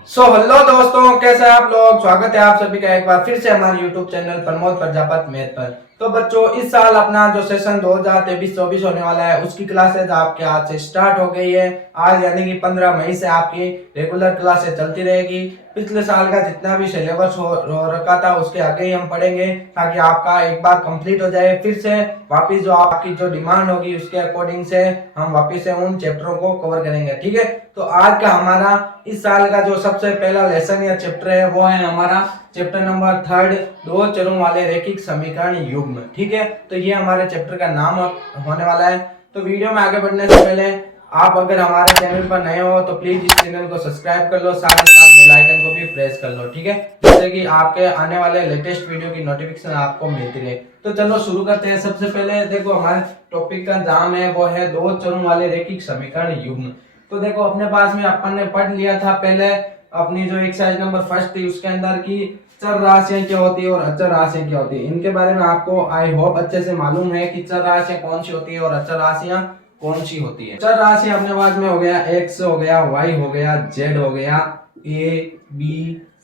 Hello दोस्तों, कैसे हैं आप लोग। स्वागत है आप सभी का एक बार फिर से हमारे YouTube channel Pramod Prajapati math पर। तो बच्चों, इस साल अपना जो सेशन 2023-24 होने वाला है उसकी क्लासेज आपके आज से स्टार्ट हो गई है। आज यानी कि 15 मई से आपकी रेगुलर क्लासेज चलती रहेगी। पिछले साल का जितना भी सिलेबस हो रखा था उसके आगे ही हम पढ़ेंगे ताकि आपका एक बार कंप्लीट हो जाए। फिर से वापिस जो आपकी जो डिमांड होगी उसके अकॉर्डिंग से हम वापिस से उन चैप्टरों को कवर करेंगे। ठीक है, तो आज का हमारा इस साल का जो सबसे पहला लेसन या चैप्टर है वो है हमारा चैप्टर नंबर 3, दो चरों वाले रैखिक समीकरण युग्म। ठीक है, तो ये हमारे चैप्टर का नाम होने वाला है। तो वीडियो में आगे बढ़ने से पहले आप अगर हमारे चैनल पर नए हो तो प्लीज इस चैनल को सब्सक्राइब कर लो, साथ ही साथ बेल आइकन को भी प्रेस कर लो। ठीक है, जिससे कि आपके आने वाले लेटेस्ट वीडियो की नोटिफिकेशन आपको मिलती रहे। तो चलो शुरू करते हैं। सबसे पहले देखो, हमारे टॉपिक का नाम है वो है दो चरों वाले रैखिक समीकरण युग्म। तो देखो, अपने पास में अपन ने पढ़ लिया था पहले अपनी जो एक्सरसाइज नंबर 1 थी उसके अंदर की चर राशियां क्या होती है और अचर राशियां क्या होती है। इनके बारे में आपको आई होप अच्छे से मालूम है कि चर राशियां कौन सी होती है और अचर राशियां कौन सी होती है। चर राशि अपने पास में हो गया x हो गया, y हो गया, z हो गया, a b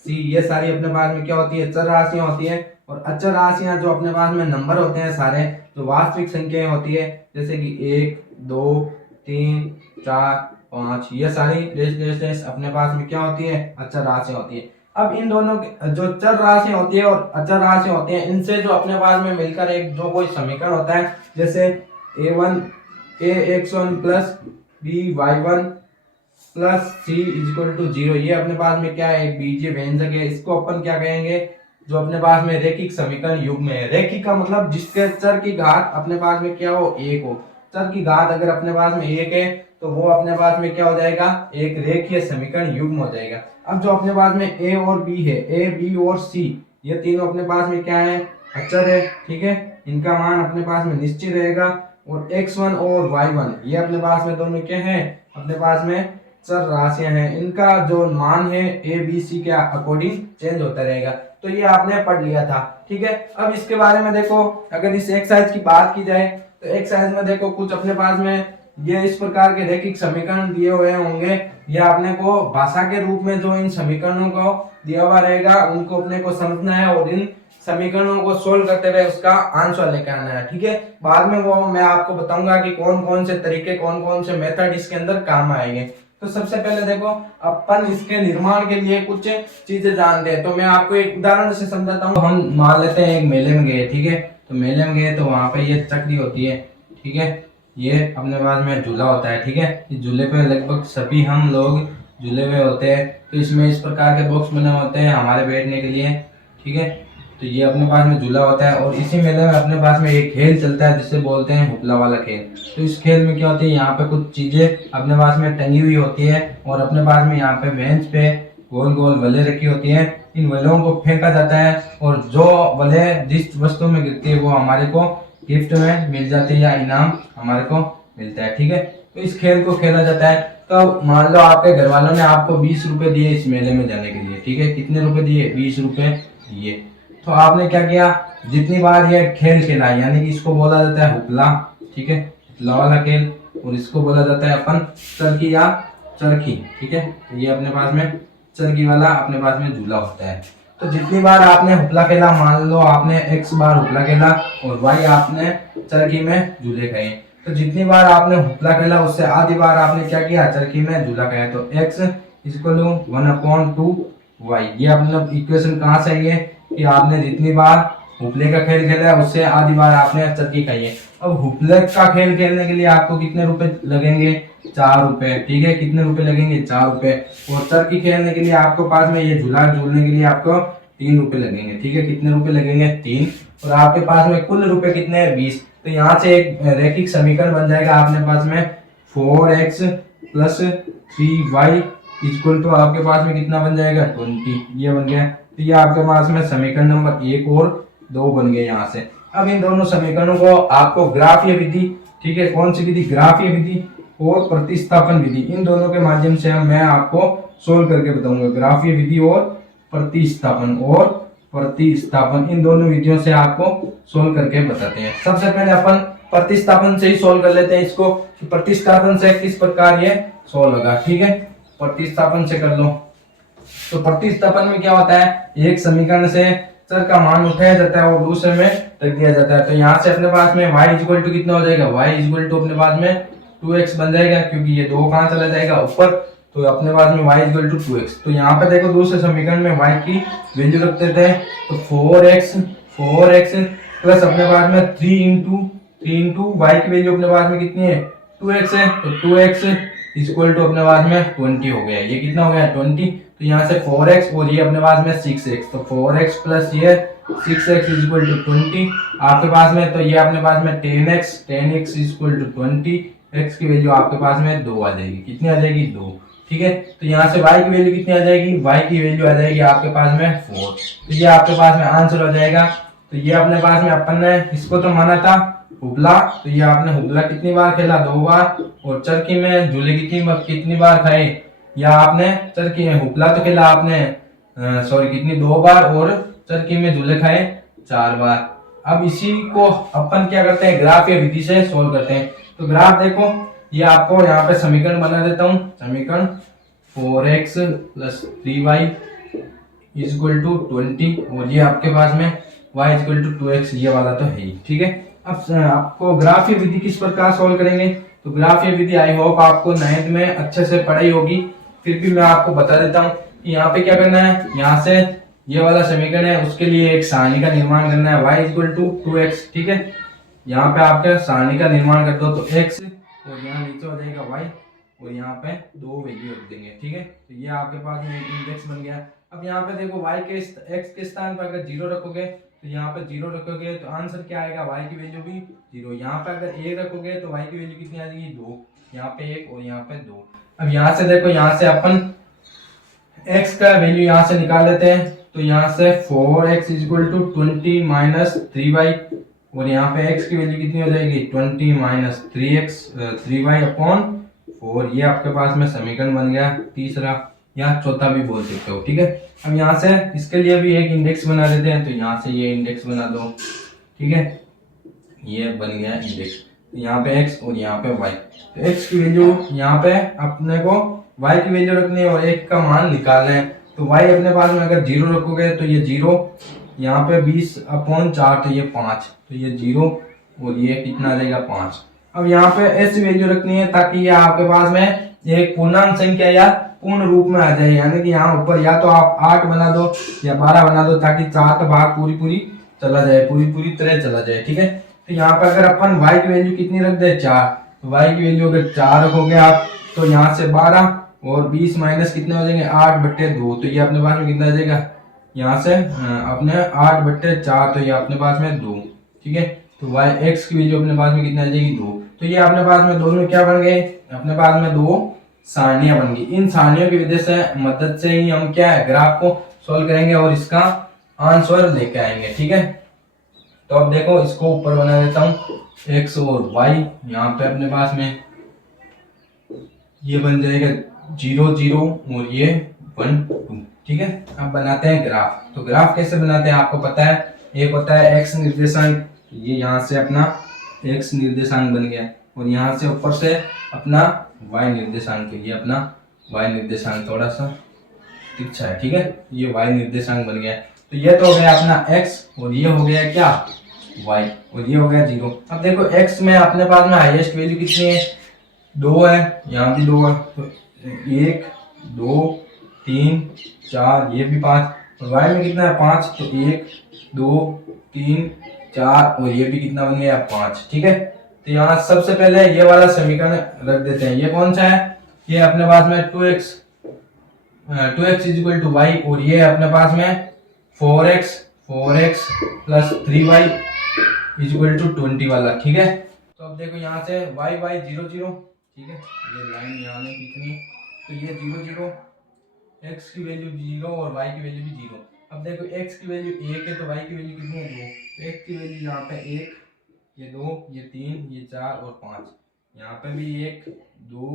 c, ये सारी अपने पास में क्या होती है, चर राशियां होती है। और अचर राशियां जो अपने पास में नंबर होते हैं सारे, जो वास्तविक संख्याएं होती है, जैसे कि 1 2 3 4 5, ये सारी डेश अपने पास में क्या होती है, अचर राशियां होती है। अब इन दोनों जो चर राशियां होती है और अचर राशियां होती है, इनसे जो अपने पास में मिलकर एक जो कोई समीकरण होता है, जैसे ax1 plus by1 plus c equal to 0, ये अपने पास में क्या है, एक बीजीय व्यंजक है। इसको अपन क्या कहेंगे, जो अपने पास में रैखिक समीकरण युग्म है। रैखिक का मतलब जिसके चर की घात अपने पास में क्या हो, एक हो। चर की घात अगर अपने पास में एक है तो वो अपने पास में क्या हो जाएगा, एक रेखीय समीकरण युग्म हो जाएगा। अब जो अपने पास में a और b है, a b और c, ये तीनों अपने पास में क्या है, अचर है। ठीक है, इनका मान अपने पास में निश्चित रहेगा। और x1 और y1 ये अपने पास में दोनों क्या है, अपने पास में चर राशियां हैं। इनका जो मान है a b c के अकॉर्डिंग चेंज होता रहेगा। तो ये आपने पढ़ लिया था। ठीक है, अब इसके बारे में देखो, अगर इस एक्सरसाइज की बात की जाए तो एक्सरसाइज में देखो कुछ अपने पास में ये इस प्रकार के रैखिक समीकरण दिए हुए होंगे। ये आपने को भाषा के रूप में जो इन समीकरणों को दिया हुआ रहेगा उनको अपने को समझना है और इन समीकरणों को सोल्व करते हुए उसका आंसर लेकर आना है। ठीक है, बाद में वो मैं आपको बताऊंगा कि कौन कौन से तरीके, कौन कौन से मेथड इसके अंदर काम आएंगे। तो सबसे पहले देखो, अपन इसके निर्माण के लिए कुछ चीजें जानते हैं। तो मैं आपको एक उदाहरण से समझाता हूँ। हम मान लेते हैं एक मेले में गए। ठीक है, तो मेले में गए तो वहां पे ये चक्री होती है। ठीक है, ये अपने पास में झूला होता है। ठीक है, इस झूले पे लगभग सभी हम लोग झूले में होते हैं। तो इसमें इस प्रकार के बॉक्स बने होते हैं हमारे बैठने के लिए। ठीक है, तो ये अपने पास में झूला होता है। और इसी मेले में अपने पास में एक खेल चलता है जिसे बोलते हैं हुपला वाला खेल। तो इस खेल में क्या होती है, यहाँ पे कुछ चीजें अपने पास में टंगी हुई होती है और अपने पास में यहाँ पे बेंच पे गोल गोल वले रखी होती है। इन वलों को फेंका जाता है और जो वले जिस वस्तु में गिरती है वो हमारे को गिफ्ट में मिल जाती है या इनाम हमारे को मिलता है। ठीक है, तो इस खेल को खेला जाता है। तो मान लो आपके घर वालों ने आपको 20 रुपए दिए इस मेले में जाने के लिए। ठीक है, कितने रुपए दिए, 20 रुपए दिए। तो आपने क्या किया, जितनी बार ये खेल खेला, यानी कि इसको बोला जाता है हुपला। ठीक है, हुपला वाला खेल। और इसको बोला जाता है अपन चरखी या चरखी। ठीक है, तो ये अपने पास में चरखी वाला अपने पास में झूला होता है। तो जितनी बार आपने हुपला खेला, मान लो आपने x बार हुपला खेला और y आपने चरखी में झूले खाए, तो जितनी बार आपने हुपला खेला उससे आधी बार आपने क्या किया, चरखी में झूला खाया। तो x इक्वल टू 1/2y। ये अपना इक्वेशन कहाँ से आई है कि आपने जितनी बार हुपले का खेल खेला है उससे आधी बार आपने चरखी खाई है। अब हुपले का खेल खेलने के लिए आपको कितने रुपए लगेंगे, 4 रुपए। ठीक है, कितने रुपए लगेंगे, 4 रुपए। और चरखी खेलने के लिए आपको पास में ये झूला झूलने के लिए आपको 3 रुपए लगेंगे। ठीक है, कितने रुपए लगेंगे, 3। और आपके पास में कुल रुपए कितने हैं, 20। तो यहाँ से एक रैखिक समीकरण बन जाएगा अपने पास में 4x plus 3y equal to आपके पास में कितना बन जाएगा, 20। ये बन गया। तो ये आपके पास में समीकरण नंबर 1 और 2 बन गए यहाँ से। अब इन दोनों समीकरणों को आपको ग्राफीय विधि, ठीक है, कौन सी विधि, ग्राफीय विधि और प्रतिस्थापन विधि, इन दोनों के माध्यम से मैं आपको सोल्व करके बताऊंगा। ग्राफीय विधि और प्रतिस्थापन इन दोनों विधियों से आपको सोल्व करके बताते हैं। सबसे पहले अपन प्रतिस्थापन से ही सोल्व कर लेते हैं इसको, प्रतिस्थापन से किस प्रकार ये सोल्व होगा। ठीक है, प्रतिस्थापन से कर लो। तो प्रतिस्थापन में क्या होता है, एक समीकरण से चर का मान उठाया जाता है और दूसरे में रख दिया जाता है। तो यहाँ से अपने पास में y इक्वल टू कितना हो जाएगा, y इक्वल टू अपने पास में 2x बन जाएगा, क्योंकि ये 2 कहाँ चला जाएगा ऊपर, तो अपने पास में y इक्वल टू 2x। तो यहाँ पे देखो दूसरे समीकरण में y की वैल्यू रख देते हैं, तो 4x प्लस अपने पास में 3 इंटू y की वैल्यू अपने पास में कितनी है 2x है, तो 2x इक्वल टू अपने पास में 20 हो गया। ये कितना हो गया 20, तो यहाँ से 4x और ये अपने पास में 6x, तो 4x प्लस ये 6x इक्वल टू 20 आपके पास में, तो ये अपने पास में 10x इक्वल टू 20, x की वैल्यू आपके पास में 2 आ जाएगी। कितनी आ जाएगी 2, ठीक है। तो यहाँ से y की वैल्यू कितनी आ जाएगी, y की वैल्यू आ जाएगी आपके पास में 4, तो ये आपके पास में आंसर हो जाएगा। तो ये अपने पास में अपन ने इसको तो माना था हुबला, तो ये आपने हुबला कितनी बार खेला 2 बार, और चरखी में झूले कितनी बार खाए, या आपने चरखी में हुबला तो खेला आपने सॉरी कितनी 2 बार, और चरखी में झूले खाए 4 बार। अब इसी को अपन क्या करते हैं ग्राफ या विधि से सोल्व करते हैं। तो ग्राफ देखो, ये आपको यहाँ पे समीकरण बना देता हूँ, समीकरण 4x plus 3y equal to 20, और ये आपके पास में y इक्वल टू 2x, ये वाला तो है ही, ठीक है। अब आपको ग्राफ या विधि किस प्रकार सोल्व करेंगे, तो ग्राफ या विधि आई होप आपको 9th में अच्छे से पढ़ाई होगी, फिर भी मैं आपको बता देता हूँ कि यहाँ पे क्या करना है। यहाँ से ये वाला समीकरण है, उसके लिए एक सारणी का निर्माण करना है y इक्वल टू 2x, ठीक है। यहाँ पे आपके सारणी का निर्माण कर दो, तो x और यहाँ नीचे हो जाएगा y, और यहाँ पे 2 वैल्यू रख देंगे, ठीक है। तो ये आपके पास में एक इंडेक्स बन गया। अब यहाँ पे देखो y के x के स्थान पर अगर 0 रखोगे, तो यहाँ पे 0 रखोगे तो आंसर क्या आएगा, y की वैल्यू भी 0। यहाँ पे अगर 1 रखोगे तो y की वैल्यू कितनी आ जाएगी 2, यहाँ पे 1 और यहाँ पे 2। अब यहाँ से देखो, यहाँ से अपन x का वैल्यू यहाँ से निकाल लेते हैं, तो यहाँ से 4x equal to 20 minus 3y, और यहाँ पे x की वैल्यू कितनी हो जाएगी 20 माइनस 3y अपॉन 4। ये आपके पास में समीकरण बन गया तीसरा, या चौथा भी बोल सकते हो, ठीक है। अब यहाँ से इसके लिए भी एक इंडेक्स बना देते हैं, तो यहाँ से ये इंडेक्स बना दो, ठीक है। ये बन गया इंडेक्स, तो यहाँ पे x और यहाँ पे y, तो x की वैल्यू यहाँ पे अपने को y की वैल्यू रखनी है और एक का मान निकालना है। तो y अपने पास में अगर 0 रखोगे तो ये 0, यहाँ पे 20 अपॉन 4, तो ये 5, तो ये 0 और ये कितना आ जाएगा 5। अब यहाँ पे ऐसी वैल्यू रखनी है ताकि ये आपके पास में एक पूर्णांक संख्या या पूर्ण रूप में आ जाए, यानी कि यहाँ ऊपर या तो आप 8 बना दो या 12 बना दो, ताकि 4 का भाग पूरी चला जाए, पूरी तरह चला जाए, ठीक है। तो यहाँ पर अगर अपन y की वैल्यू कितनी रख दे 4, तो y की वैल्यू अगर 4 रखोगे आप, तो यहाँ से 12 और 20 माइनस कितने हो जाएंगे 8/2, तो ये अपने पास में कितना आ जाएगा, यहाँ से अपने 8/4, तो ये अपने पास में 2, ठीक है। तो y x की वैल्यू अपने पास में कितना आ जाएगी 2। तो ये अपने पास में दोनों क्या बन गए, अपने पास में 2 सारणियां बन गई। इन सारणियों की वजह से मदद से ही हम क्या है ग्राफ को सोल्व करेंगे और इसका आंसर लेके आएंगे, ठीक है। तो अब देखो, इसको ऊपर बना देता हूँ x और y, यहाँ पे अपने पास में ये बन जाएगा 0 0 और ये 1 2, ठीक है। अब बनाते हैं ग्राफ। तो ग्राफ कैसे बनाते हैं आपको पता है, एक होता है x निर्देशांक, ये यहाँ से अपना x निर्देशांक बन गया, और यहाँ से ऊपर से अपना y निर्देशांक, ये अपना y निर्देशांक थोड़ा सा तिरछा है, ठीक है। ये y निर्देशांक बन गया। तो ये तो हो गया अपना x, और ये हो गया क्या y, और ये हो गया 0। अब देखो x में अपने पास में हाईएस्ट वैल्यू कितनी है 2 है, यहाँ भी 2 है, तो 1 2 3 4, ये भी 5, और y में कितना है 5, तो 1 2 3 4, और ये भी कितना बन गया 5, ठीक है। तो यहाँ सबसे पहले ये वाला समीकरण रख देते हैं। ये कौन सा है, ये अपने पास में 2x इक्वल टू y, और ये अपने पास में 4x plus 3y equal to 20 वाला, ठीक है। तो अब देखो यहाँ से y 0 0, ठीक है, ये लाइन यहाँ नहीं खींचनी, तो ये 0 0, x की वैल्यू 0 और y की वैल्यू भी 0। अब देखो x की वैल्यू 1 है, तो y की वैल्यू कितनी है 2, तो x की वैल्यू यहाँ पे 1, ये 2, ये 3, ये 4 और 5, यहाँ पे भी 1 2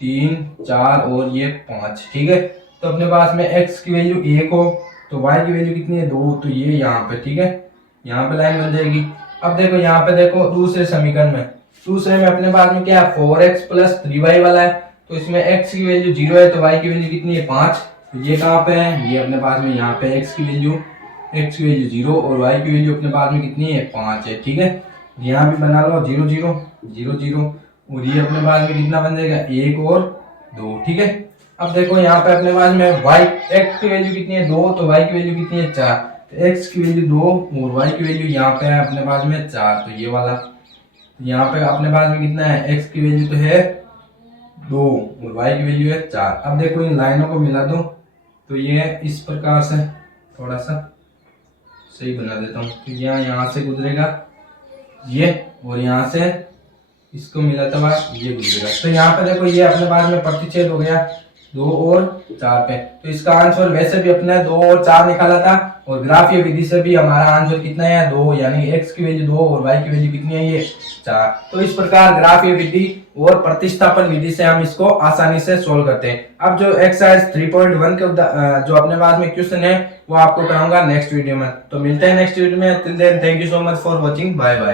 3 4 और ये 5, ठीक है। तो अपने पास में x की वैल्यू 1 हो तो y की वैल्यू कितनी है 2, तो ये यहाँ पे, ठीक है, यहाँ पे लाइन बन जाएगी। अब देखो यहाँ पे देखो दूसरे समीकरण में, दूसरे में अपने पास में क्या है 4x प्लस 3y वाला है, तो इसमें x की वैल्यू 0 है, तो y की वैल्यू कितनी है 5, तो ये कहाँ पे है, ये अपने पास में यहाँ पे x की वैल्यू 0 और y की वैल्यू अपने पास में कितनी है 5 है, ठीक है। यहाँ भी बना लो 0 0 0 0 और ये अपने पास में कितना बन जाएगा 1 और 2, ठीक है। अब देखो यहाँ पे अपने पास में y x की वैल्यू कितनी है 2, तो y की वैल्यू कितनी है 4, तो x की वैल्यू 2 और y की वैल्यू यहाँ पे है अपने पास में 4, तो ये वाला यहाँ पे अपने पास में कितना है x की वैल्यू तो है 2 और y की वैल्यू है 4। अब देखो इन लाइनों को मिला दो तो ये इस प्रकार से थोड़ा सा सही बना देता हूँ, तो यहाँ से गुजरेगा ये और यहाँ से इसको मिलाता हुआ ये गुजरेगा। तो यहाँ पे देखो ये अपने पास में प्रतिच्छेद हो गया 2 और 4 पे, तो इसका आंसर वैसे भी अपने 2 और 4 निकाला था और ग्राफीय विधि से भी हमारा आंसर कितना है 2, यानी x की वैल्यू 2 और y की वैल्यू कितनी है ये 4। तो इस प्रकार ग्राफीय विधि और प्रतिस्थापन विधि से हम इसको आसानी से सोल्व करते हैं। अब जो एक्सरसाइज 3.1 के जो अपने पास में क्वेश्चन है वो आपको कराऊंगा नेक्स्ट वीडियो में। तो मिलते हैं नेक्स्ट वीडियो में, till then thank you so much for watching, bye bye.